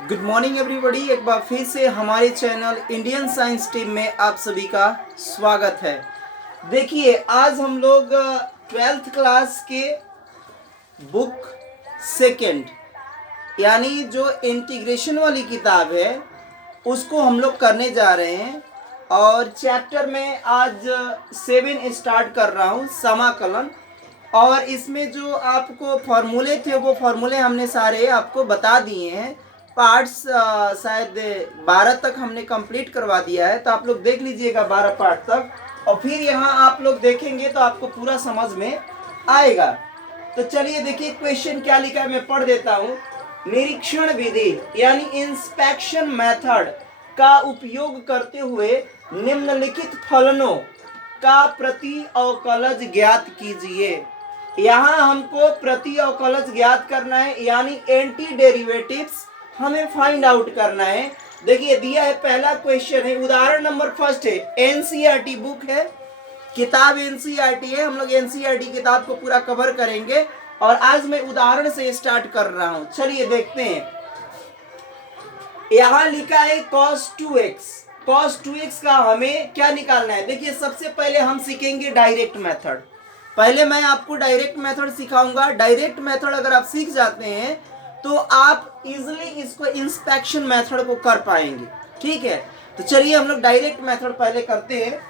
Good morning everybody. एक बार फिर से हमारे चैनल इंडियन साइंस टीम में आप सभी का स्वागत है। देखिए, आज हम लोग 12th क्लास के बुक सेकंड यानी जो इंटीग्रेशन वाली किताब है उसको हम लोग करने जा रहे हैं। और चैप्टर में आज 7 स्टार्ट कर रहा हूँ, समाकलन। और इसमें जो आपको फॉर्मूले थे वो फॉर्मूले हमने सारे आपको बता दिए हैं। पार्ट्स शायद 12 तक हमने कंप्लीट करवा दिया है, तो आप लोग देख लीजिएगा 12 पार्ट तक। और फिर यहाँ आप लोग देखेंगे तो आपको पूरा समझ में आएगा। तो चलिए देखिए क्वेश्चन क्या लिखा है, मैं पढ़ देता हूँ। निरीक्षण विधि यानी इंस्पेक्शन मेथड का उपयोग करते हुए निम्नलिखित फलनों का प्रति अवकलज ज्ञात कीजिए। यहाँ हमको प्रति अवकलज ज्ञात करना है, यानी एंटी डेरिवेटिव्स हमें फाइंड आउट करना है। देखिए दिया है, पहला क्वेश्चन है, उदाहरण नंबर फर्स्ट है, एनसीईआरटी बुक है, किताब एनसीईआरटी है। हम लोग एनसीईआरटी किताब को पूरा कवर करेंगे और आज मैं उदाहरण से स्टार्ट कर रहा हूं। चलिए देखते हैं। यहां लिखा है cos 2x। cos 2x का हमें क्या निकालना है? देखिए सबसे पहले हम सीखेंगे डायरेक्ट मेथड। पहले मैं आपको डायरेक्ट मेथड सिखाऊंगा। डायरेक्ट मेथड अगर आप सीख जाते हैं तो आप इजिली इसको इंस्पेक्शन मेथड को कर पाएंगे। ठीक है, तो चलिए हम लोग डायरेक्ट मेथड पहले करते हैं।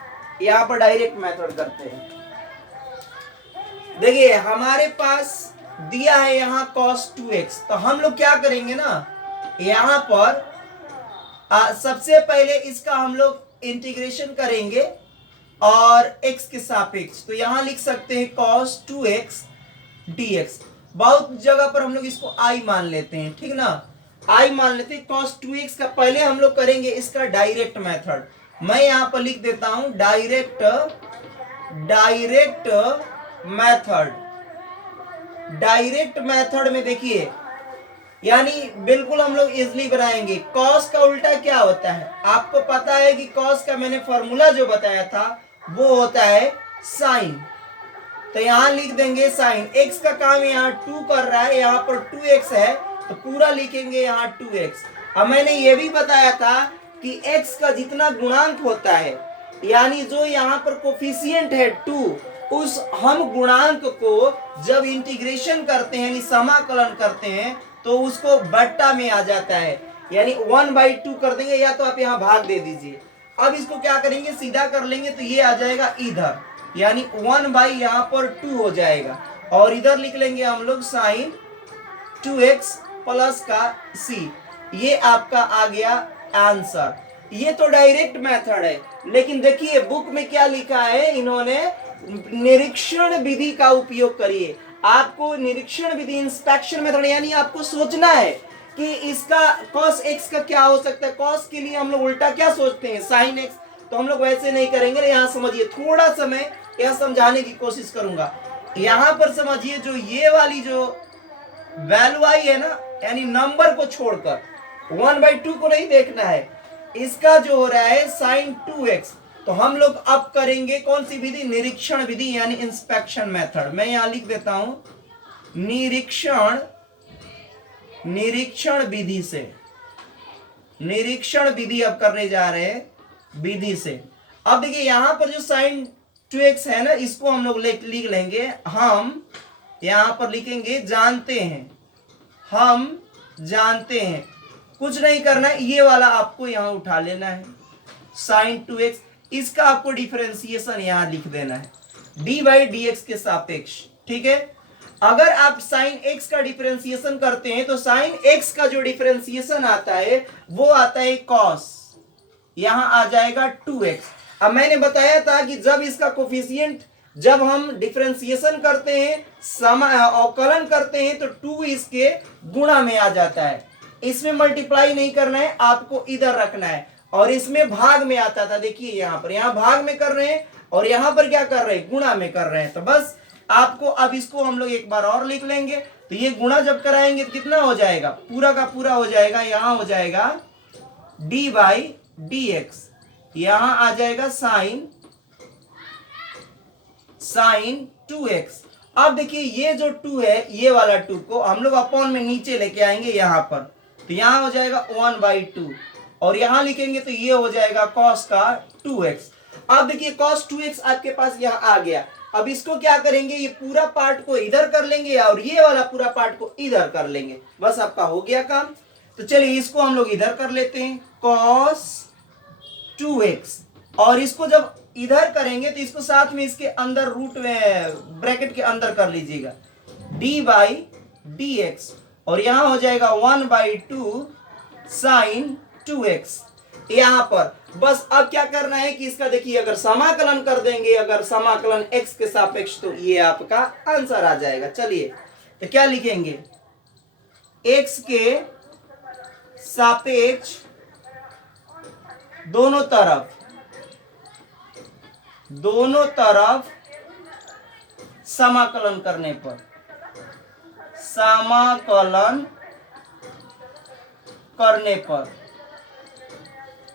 यहाँ पर डायरेक्ट मेथड करते हैं। देखिए हमारे पास दिया है यहाँ cos 2x, तो हम लोग क्या करेंगे ना, यहाँ पर सबसे पहले इसका हम लोग इंटीग्रेशन करेंगे और x के सापेक्ष। तो यहाँ लिख सकते हैं cos 2x dx। बहुत जगह पर हम लोग इसको i मान लेते हैं, ठीक ना, i मान लेते हैं। cos 2x का पहले हम लोग करेंगे इसका डायरेक्ट मेथड। मैं यहाँ पर लिख देता हूं डायरेक्ट मेथड। डायरेक्ट मेथड में देखिए, यानी बिल्कुल हम लोग इजिली बनाएंगे। cos का उल्टा क्या होता है? आपको पता है कि cos का मैंने फॉर्मूला जो बताया था वो होता है साइन। तो यहां लिख देंगे साइन। x का काम यहाँ 2 कर रहा है, यहाँ पर 2x है तो पूरा लिखेंगे यहाँ 2x। अब मैंने ये भी बताया था कि x का जितना गुणांक होता है, यानी जो यहाँ पर कोफिशिएंट है 2, उस हम गुणांक को जब इंटीग्रेशन करते हैं यानी समाकलन करते हैं तो उसको बट्टा में आ जाता है, यानी 1/2 कर देंगे, या तो आप यहाँ भाग दे दीजिए। अब इसको क्या करेंगे, सीधा कर लेंगे तो ये आ जाएगा इधर, यानी 1 यहाँ पर 2 हो जाएगा। और इधर लिख लेंगे हम लोग साइन 2x प्लस का c। ये आपका आ गया आंसर। ये तो डायरेक्ट मेथड है, लेकिन देखिए बुक में क्या लिखा है इन्होंने, निरीक्षण विधि का उपयोग करिए। आपको निरीक्षण विधि इंस्पेक्शन मेथड, यानी आपको सोचना है कि इसका cos x का क्या हो सकता है। cos के लिए हम लोग उल्टा क्या सोचते हैं, sin x। तो हम लोग वैसे नहीं करेंगे। यहाँ समझिए, थोड़ा सा मैं यह समझाने की कोशिश करूंगा। यहाँ पर समझिए, जो ये वाली जो वैल्यू आई है ना, यानी नंबर को छोड़कर 1/2 को नहीं देखना है, इसका जो हो रहा है sin 2x। तो हम लोग अब करेंगे कौन सी विधि, निरीक्षण विधि यानी इंस्पेक्शन मेथड। मैं यहां लिख देता हूं निरीक्षण विधि से। निरीक्षण विधि अब करने जा रहे हैं, विधि से। अब देखिए यहां पर जो sin 2x है ना, इसको हम लोग लिख लेंगे, हम यहां पर लिखेंगे जानते हैं। हम जानते हैं, कुछ नहीं करना है, ये वाला आपको यहां उठा लेना है sin 2x। इसका आपको डिफरेंशिएशन यहां लिख देना है d/dx के सापेक्ष। ठीक है, अगर आप sin x का डिफरेंशिएशन करते हैं तो sin x का जो डिफरेंशिएशन आता है वो आता है cos, यहां आ जाएगा 2x। अब मैंने बताया था कि जब इसका कोफिशिएंट, जब हम डिफरेंशिएशन करते हैं, अवकलन करते हैं, तो 2 इसके गुणा में आ जाता है। इसमें मल्टीप्लाई नहीं करना है, आपको इधर रखना है। और इसमें भाग में आता था, देखिए यहाँ पर, यहाँ भाग में कर रहे हैं और यहाँ पर क्या कर रहे हैं, गुणा में कर रहे हैं। तो बस आपको अब इसको हम लोग एक बार और लिख लेंगे। तो ये गुणा जब कराएंगे तो कितना हो जाएगा, पूरा का पूरा हो जाएगा, यहाँ हो जाएगा d/dx, यहां आ जाएगा sin 2x। अब देखिए ये जो 2 है, ये वाला 2 को हम लोग अपॉन में नीचे लेके आएंगे यहाँ पर, तो यहाँ हो जाएगा 1/2 और यहाँ लिखेंगे तो ये हो जाएगा cos का 2x। अब देखिए cos 2x आपके पास यहाँ आ गया। अब इसको क्या करेंगे, ये पूरा पार्ट को इधर कर लेंगे और ये वाला पूरा पार्ट को इधर कर लेंगे, बस आपका हो गया काम। तो चलिए इसको हम लोग इधर कर लेते हैं cos 2x, और इसको जब इधर करेंगे तो इसको साथ में इसके अंदर रूट में ब्रैकेट के अंदर कर लीजिएगा d/dx, और यहां हो जाएगा 1/2 sin 2x। यहां पर बस अब क्या करना है कि इसका देखिए अगर समाकलन कर देंगे, अगर समाकलन x के सापेक्ष, तो ये आपका आंसर आ जाएगा। चलिए तो क्या लिखेंगे, x के सापेक्ष दोनों तरफ समाकलन करने पर,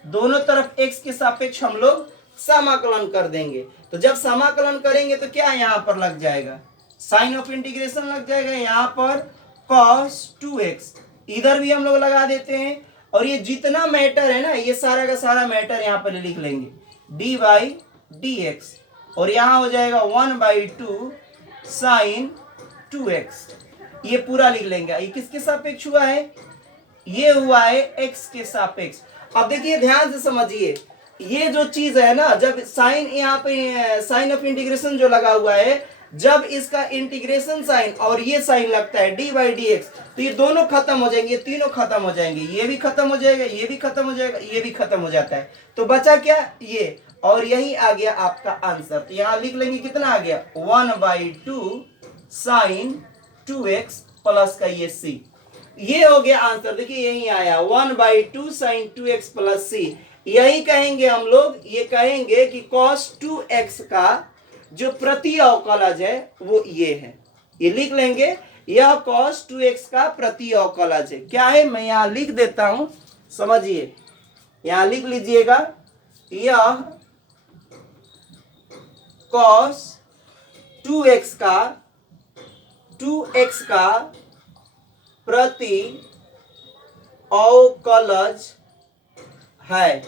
दोनों तरफ x के सापेक्ष हम लोग समाकलन कर देंगे। तो जब समाकलन करेंगे तो क्या यहां पर लग जाएगा, साइन ऑफ इंटीग्रेशन लग जाएगा, यहां पर cos 2x इधर भी हम लोग लगा देते हैं, और ये जितना मैटर है ना, ये सारा का सारा मैटर यहां पर लिख लेंगे d/dx, और यहां हो जाएगा 1/2 sin 2x, ये पूरा लिख लेंगे। ये किसके सापेक्ष हुआ है, ये हुआ है x के सापेक्ष। अब देखिए ध्यान से समझिए, ये जो चीज है ना, जब साइन यहाँ पे साइन ऑफ इंटीग्रेशन जो लगा हुआ है, जब इसका इंटीग्रेशन साइन और ये साइन लगता है d/dx, तो ये दोनों खत्म हो जाएंगे, ये तीनों खत्म हो जाएंगे, ये भी खत्म हो जाएगा, ये भी खत्म हो जाएगा, ये भी खत्म हो जाता है, तो बचा क्या ये, और यही आ गया आपका आंसर। तो यहाँ लिख लेंगे कितना आ गया, 1/2 sin 2x प्लस का ये c, ये हो गया आंसर। देखिए यही आया 1/2 sin 2x प्लस c। यही कहेंगे हम लोग, ये कहेंगे कि cos 2x का जो प्रति अवकलज है वो ये है, ये लिख लेंगे, यह cos 2x का प्रति अवकलज है। क्या है, मैं यहां लिख देता हूं, समझिए, यहां लिख लीजिएगा, यह cos 2x का प्रति अवकलज है,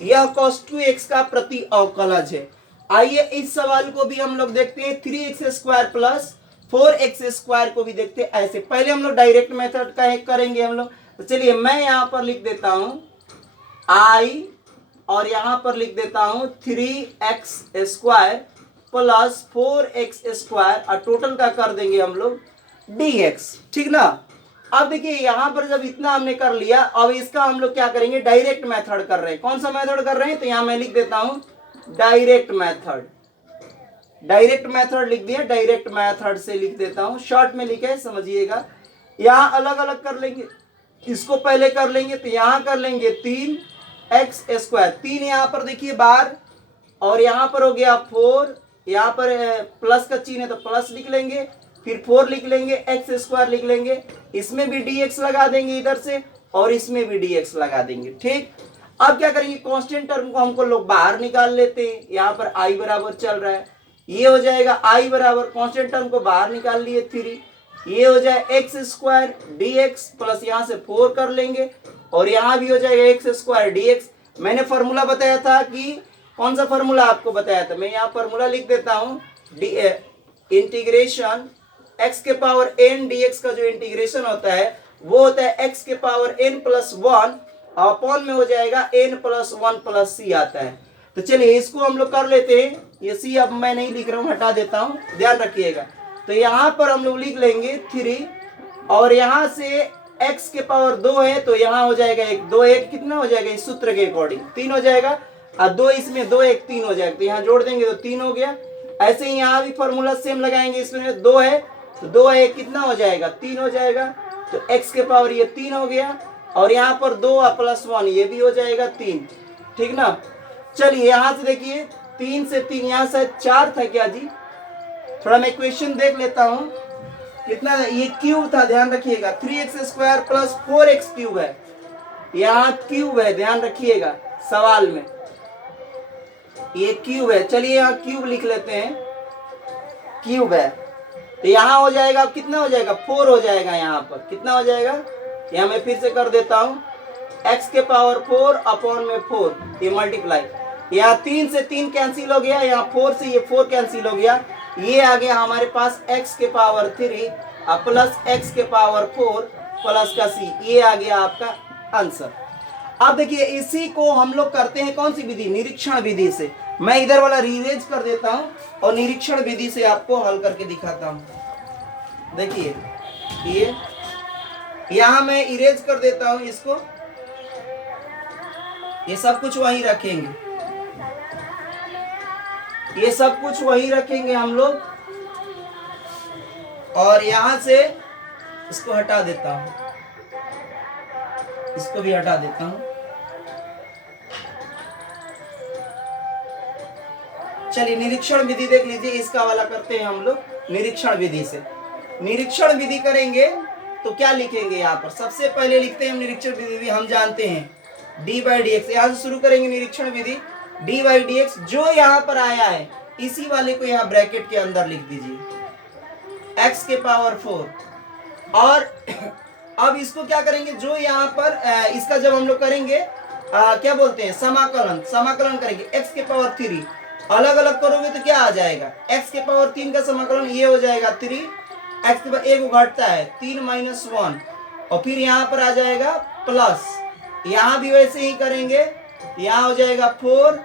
यह cos 2x का प्रति अवकलज है। आइए इस सवाल को भी हम लोग देखते हैं, 3x² प्लस 4x² को भी देखते हैं ऐसे। पहले हम लोग डायरेक्ट मेथड का करेंगे हम लोग, तो चलिए मैं यहां पर लिख देता हूं i, और यहां पर लिख देता हूं 3x² प्लस 4x², और टोटल का कर देंगे हम लोग dx, ठीक ना। अब देखिए यहां पर जब इतना हमने कर लिया, अब इसका हम लोग क्या करेंगे, डायरेक्ट मेथड कर रहे हैं। कौन सा मेथड कर रहे हैं, तो यहां मैं लिख देता हूं डायरेक्ट मेथड लिख दिया, डायरेक्ट मेथड से लिख देता हूं, शॉर्ट में लिखे समझिएगा। यहां अलग अलग कर लेंगे, इसको पहले कर लेंगे, तो यहां कर लेंगे 3x², 3 यहां पर देखिए बार, और यहां पर हो गया 4, यहां पर प्लस का चिन्ह है तो प्लस लिख लेंगे, फिर 4 लिख लेंगे, x² लिख लेंगे, इसमें भी dx लगा देंगे इधर से, और इसमें भी dx लगा देंगे, ठीक। अब क्या करेंगे, कांस्टेंट टर्म को हमको लोग बाहर निकाल लेते हैं, यहाँ पर i बराबर चल रहा है, ये हो जाएगा i बराबर, कांस्टेंट टर्म को बाहर निकाल लिए 3, ये हो जाए x² dx प्लस यहाँ से 4 कर लेंगे, और यहाँ भी हो जाएगा x² dx। मैंने फॉर्मूला बताया था कि कौन सा फॉर्मूला आपको बताया था, मैं यहाँ फॉर्मूला लिख देता हूँ, इंटीग्रेशन x के पावर n dx का जो इंटीग्रेशन होता है वो होता है x के पावर n प्लस 1 अपॉन में हो जाएगा n प्लस 1 प्लस c आता है। तो चलिए इसको हम लोग कर लेते हैं, ये c अब मैं नहीं लिख रहा हूँ, हटा देता हूँ, ध्यान रखिएगा। तो यहाँ पर हम लोग लिख लेंगे 3, और यहाँ से x के पावर 2 है, तो यहाँ हो जाएगा 1, 2 1 कितना हो जाएगा, इस सूत्र के अकॉर्डिंग 3 हो जाएगा, और 2 इसमें 2 1 3 हो जाएगा, तो यहाँ जोड़ देंगे तो 3 हो गया। ऐसे ही यहाँ भी फॉर्मूला सेम लगाएंगे, इसमें 2 है तो 2 1 कितना हो जाएगा, 3 हो जाएगा, तो x के पावर ये 3 हो गया, और यहाँ पर 2 प्लस 1 ये भी हो जाएगा 3, ठीक ना। चलिए यहाँ से देखिए 3 से 3, यहाँ से 4 था क्या जी, थोड़ा मैं क्वेश्चन देख लेता हूँ कितना, ये क्यूब था, ध्यान रखिएगा, 3x² प्लस 4x³ है, यहाँ क्यूब है, ध्यान रखिएगा सवाल में ये क्यूब है। चलिए यहाँ क्यूब लिख लेते हैं, क्यूब है, तो यहाँ हो जाएगा, कितना हो जाएगा, 4 हो जाएगा, यहाँ पर कितना हो जाएगा, यहाँ मैं फिर से कर देता हूँ, x के पावर 4 अपॉन में 4, ये मल्टीप्लाई, यहाँ 3 से 3 कैंसिल हो गया, यहाँ 4 से ये 4 कैंसिल हो गया, ये आ गया हमारे पास x के पावर 3 प्लस x के पावर 4 प्लस का c, ये आ गया आपका आंसर। अब देखिए इसी को हम लोग करते हैं कौन सी विधि, निरीक्षण विधि से। मैं इधर वाला रीअरेंज कर देता हूं और निरीक्षण विधि से आपको हल करके दिखाता हूं। देखिए ये यहां मैं इरेज कर देता हूं इसको, ये सब कुछ वहीं रखेंगे, ये सब कुछ वहीं रखेंगे हम लोग, और यहां से इसको हटा देता हूं, इसको भी हटा देता हूं। चलिए निरीक्षण विधि देख लीजिए, इसका वाला करते हैं हम लोग निरीक्षण विधि से। निरीक्षण विधि करेंगे तो क्या लिखेंगे, यहाँ पर सबसे पहले लिखते हैं हम निरीक्षण विधि, हम जानते हैं डी बाई डी एक्स, यहाँ से शुरू करेंगे निरीक्षण विधि। डी बाई डी एक्स जो यहाँ पर आया है इसी वाले को यहाँ ब्रैकेट के अंदर लिख दीजिए, x के पावर 4। और अब इसको क्या करेंगे, जो यहाँ पर इसका जब हम लोग करेंगे क्या बोलते हैं समाकलन, समाकलन करेंगे x के पावर 3, अलग अलग करोगे तो क्या आ जाएगा, x के पावर 3 का समाकलन ये हो जाएगा 3, x के पावर एक घटता है 3 माइनस 1, और फिर यहाँ पर आ जाएगा प्लस, यहाँ भी वैसे ही करेंगे, यहाँ हो जाएगा 4,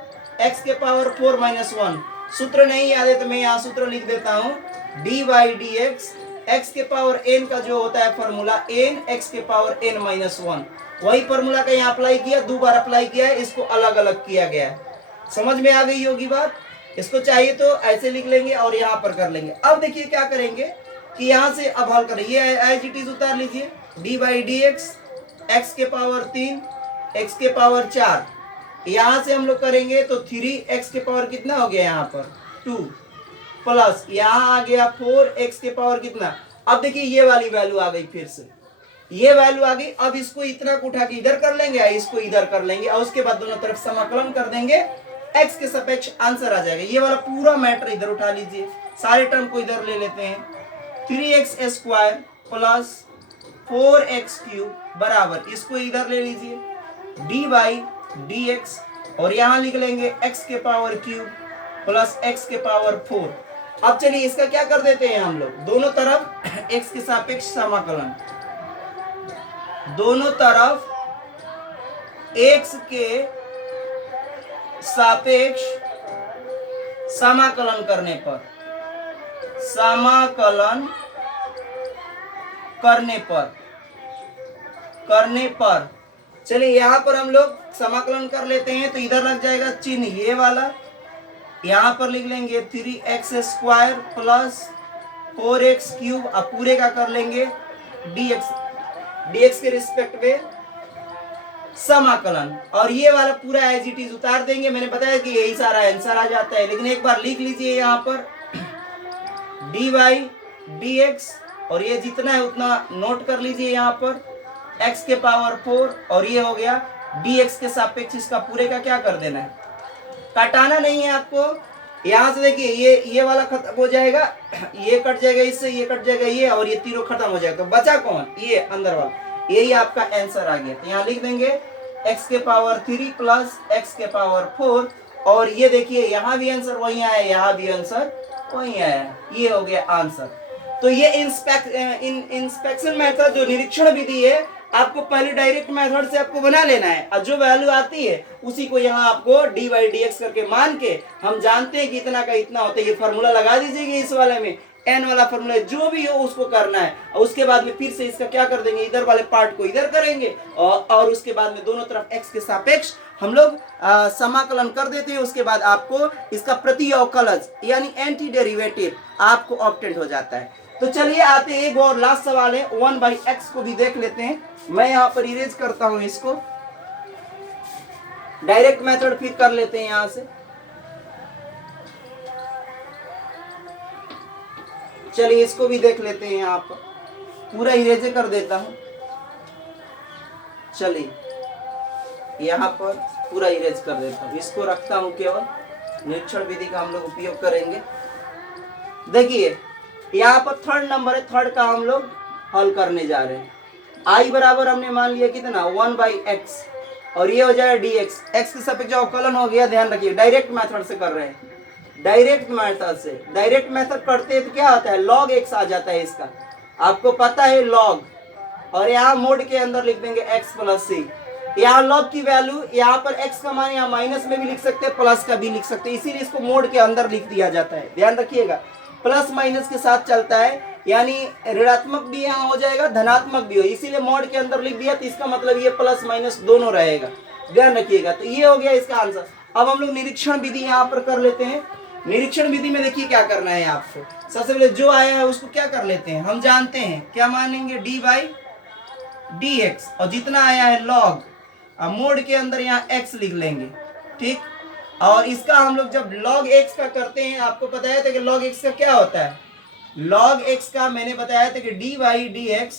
x के पावर 4 माइनस 1। सूत्र नहीं याद है तो मैं यहाँ सूत्र लिख देता हूँ, D by D x, x के पावर n का जो होता है फॉर्मूला n x के पावर n माइनस 1, वही फॉर्मूला का यहाँ अप्लाई किया, 2 बार अप्लाई किया है, इसको अलग अलग किया गया है। समझ में आ गई होगी बात, इसको चाहिए तो ऐसे लिख लेंगे और यहाँ पर कर लेंगे। अब देखिए क्या करेंगे कि यहाँ से अब हल करें, ये एज इट इज उतार लीजिए, D by D x, x के पावर 3 x के पावर 4, यहाँ से हम लोग करेंगे तो 3x के पावर कितना हो गया यहाँ पर 2, प्लस यहाँ आ गया 4x के पावर कितना। अब देखिए ये वाली वैल्यू आ गई, फिर से ये वैल्यू आ गई। अब इसको इतना को उठा के इधर कर लेंगे, इसको इधर कर लेंगे, और उसके बाद दोनों तरफ समाकलन कर देंगे, x के सापेक्ष आंसर आ जाएगा। ये वाला पूरा मैटर इधर उठा लीजिए, सारे टर्म को इधर ले लेते हैं, 3x square plus 4x cube बराबर, इसको इधर ले लीजिए डी बाई डी एक्स, और यहाँ लिख लेंगे x के पावर क्यूब प्लस x के पावर 4। अब चलिए इसका क्या कर देते हैं हम लोग, दोनों तरफ x के सापेक्ष समाकलन, दोनों तरफ x के सापेक्ष समाकलन करने पर, समाकलन करने पर चलिए यहाँ पर हम लोग समाकलन कर लेते हैं, तो इधर लग जाएगा चिन्ह ये वाला, यहाँ पर लिख लेंगे 3x square plus 4x cube, अब पूरे का कर लेंगे dx के रिस्पेक्ट में समाकलन, और ये वाला पूरा एज इट इज उतार देंगे। मैंने बताया कि यही सारा आंसर आ जाता है, लेकिन एक बार लिख लीजिए यहाँ पर डी बाई डी एक्स, और ये जितना है उतना नोट कर लीजिए यहाँ पर, x के पावर 4, और ये हो गया dx के सापेक्ष इसका पूरे का क्या कर देना है, काटाना नहीं है आपको। यहाँ से देखिए ये वाला खत्म हो जाएगा, ये कट जाएगा इससे, ये कट जाएगा ये, और ये तीनों खत्म हो जाएगा, तो बचा कौन, ये अंदर वाला, यही आपका आंसर आ गया। तो यहाँ लिख देंगे x के पावर 3 प्लस x के पावर 4, और ये देखिए यहाँ भी आंसर वही आया, यहाँ भी आंसर वही आया, ये हो गया आंसर। तो ये इंस्पेक्शन मेथड जो निरीक्षण विधि है, आपको पहले डायरेक्ट मेथड से आपको बना लेना है, और जो वैल्यू आती है उसी को यहाँ आपको डी बाई डी एक्स करके मान के, हम जानते हैं कि इतना का इतना होता है, ये फॉर्मूला लगा दीजिएगा इस वाले में, एन वाला फॉर्मूला जो भी हो उसको करना है, और उसके बाद में फिर से इसका क्या कर देंगे, इधर वाले पार्ट को इधर करेंगे, और उसके बाद में दोनों तरफ x के सापेक्ष हम लोग समाकलन कर देते हैं। उसके बाद आपको इसका प्रति अवकलज यानी एंटी डेरिवेटिव आपको ऑब्टेंड हो जाता है। तो चलिए आते हैं, एक और लास्ट सवाल है, 1/x को भी देख लेते हैं। मैं यहाँ पर इरेज करता हूं इसको, डायरेक्ट मेथड फिर कर लेते हैं यहां से। चलिए इसको भी देख लेते हैं, यहाँ पर पूरा इरेज कर देता हूं। चलिए यहाँ पर पूरा इरेज कर देता हूं, इसको रखता हूं, केवल निरीक्षण विधि का हम लोग उपयोग करेंगे। देखिए यहाँ पर थर्ड नंबर है, थर्ड का हम लोग हल करने जा रहे हैं। आई बराबर हमने मान लिया कितना 1/x, और ये हो जाएगा dx, x के सापेक्ष अवकलन हो गया। ध्यान रखिए डायरेक्ट मेथड से कर रहे हैं, डायरेक्ट मेथड से। डायरेक्ट मेथड करते हैं तो क्या होता है, log x आ जाता है इसका, आपको पता है log, और यहाँ मोड के अंदर लिख देंगे x प्लस c। यहाँ log की वैल्यू, यहाँ पर x का मान यहाँ माइनस में भी लिख सकते हैं, प्लस का भी लिख सकते हैं, इसीलिए इसको मोड के अंदर लिख दिया जाता है। ध्यान रखिएगा प्लस माइनस के साथ चलता है, यानी ऋणात्मक भी यहाँ हो जाएगा, धनात्मक भी हो, इसीलिए मोड के अंदर लिख दिया, तो इसका मतलब ये प्लस माइनस दोनों रहेगा। ध्यान रखिएगा। तो ये हो गया इसका आंसर। अब हम लोग निरीक्षण विधि यहाँ पर कर लेते हैं। निरीक्षण विधि में देखिए क्या करना है आपको। सबसे पहले जो आया है उसको क्या कर लेते हैं, हम जानते हैं क्या मानेंगे, d/dx, और जितना आया है log, अब मोड के अंदर यहाँ x लिख लेंगे, ठीक। और इसका हम लोग जब log x का करते हैं, आपको बताया था कि log x का क्या होता है, log x का मैंने बताया था कि d/dx,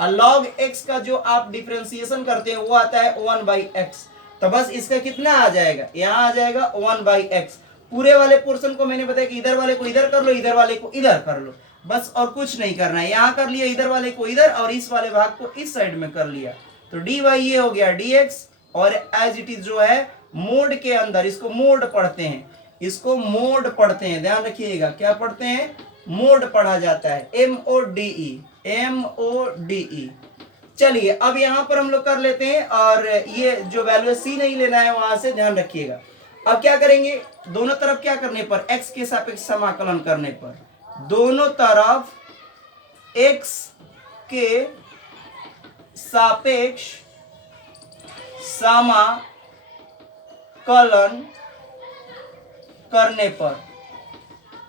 और log x का जो आप डिफरेंशिएशन करते हैं वो आता है 1/x। तो बस इसका कितना आ जाएगा, यहाँ आ जाएगा 1/x। पूरे वाले पोर्शन को मैंने बताया कि इधर वाले को इधर कर लो, इधर वाले को इधर कर लो, बस और कुछ नहीं करना है। यहाँ कर लिया इधर वाले को इधर, और इस वाले भाग को इस साइड में कर लिया, तो dy ये हो गया dx, और एज इट इज जो है मोड के अंदर, इसको मोड पढ़ते हैं, इसको मोड पढ़ते हैं। ध्यान रखिएगा क्या पढ़ते हैं, मोड पढ़ा जाता है, MODE। चलिए अब यहाँ पर हम लोग कर लेते हैं, और ये जो वैल्यू c नहीं लेना है वहां से, ध्यान रखिएगा। अब क्या करेंगे, दोनों तरफ क्या करने पर, x के सापेक्ष समाकलन करने पर, दोनों तरफ x के सापेक्ष समाकलन करने पर,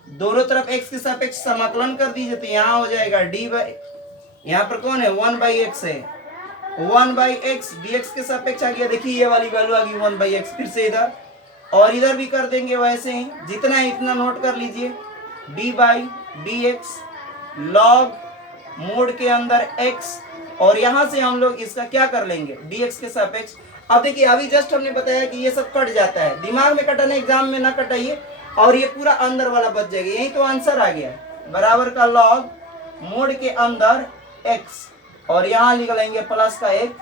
दोनों तरफ x के सापेक्ष समाकलन कर दीजिए, तो यहाँ हो जाएगा यहाँ पर कौन है 1/x है, 1/x dx के सापेक्ष आ गया। देखिए ये वाली वैल्यू आ गई 1/x, फिर से इधर और इधर भी कर देंगे वैसे ही, जितना है इतना नोट कर लीजिए, d/dx log मोड के अंदर x, और यहां से हम लोग इसका क्या कर लेंगे, dx के सापेक्ष। अब देखिए अभी जस्ट हमने बताया कि ये सब कट जाता है, दिमाग में कटाना, एग्जाम में ना कटाइए, और ये पूरा अंदर वाला बच जाएगा। यही तो आंसर आ गया, बराबर का log मोड के अंदर x, और यहाँ लिख लेंगे प्लस का एक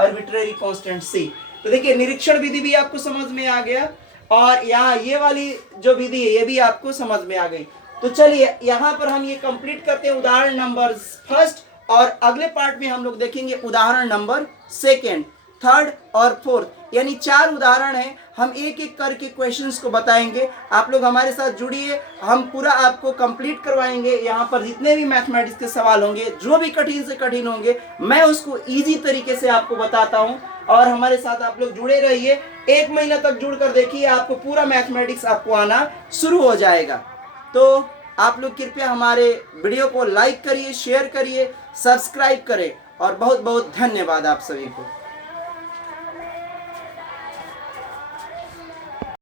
आर्बिट्रेरी कांस्टेंट c। तो देखिए निरीक्षण विधि भी आपको समझ में आ गया, और यहाँ ये वाली जो विधि है ये भी आपको समझ में आ गई। तो चलिए यहाँ पर हम ये कंप्लीट करते हैं उदाहरण नंबर फर्स्ट, और अगले पार्ट में हम लोग देखेंगे उदाहरण नंबर सेकेंड, थर्ड और फोर्थ, यानी 4 उदाहरण हैं। हम एक एक करके क्वेश्चंस को बताएंगे, आप लोग हमारे साथ जुड़िए, हम पूरा आपको कंप्लीट करवाएंगे। यहाँ पर जितने भी मैथमेटिक्स के सवाल होंगे, जो भी कठिन से कठिन होंगे, मैं उसको इजी तरीके से आपको बताता हूँ, और हमारे साथ आप लोग जुड़े रहिए। 1 महीना तक जुड़कर देखिए, आपको पूरा मैथमेटिक्स आपको आना शुरू हो जाएगा। तो आप लोग कृपया हमारे वीडियो को लाइक करिए, शेयर करिए, सब्सक्राइब करें, और बहुत बहुत धन्यवाद आप सभी को।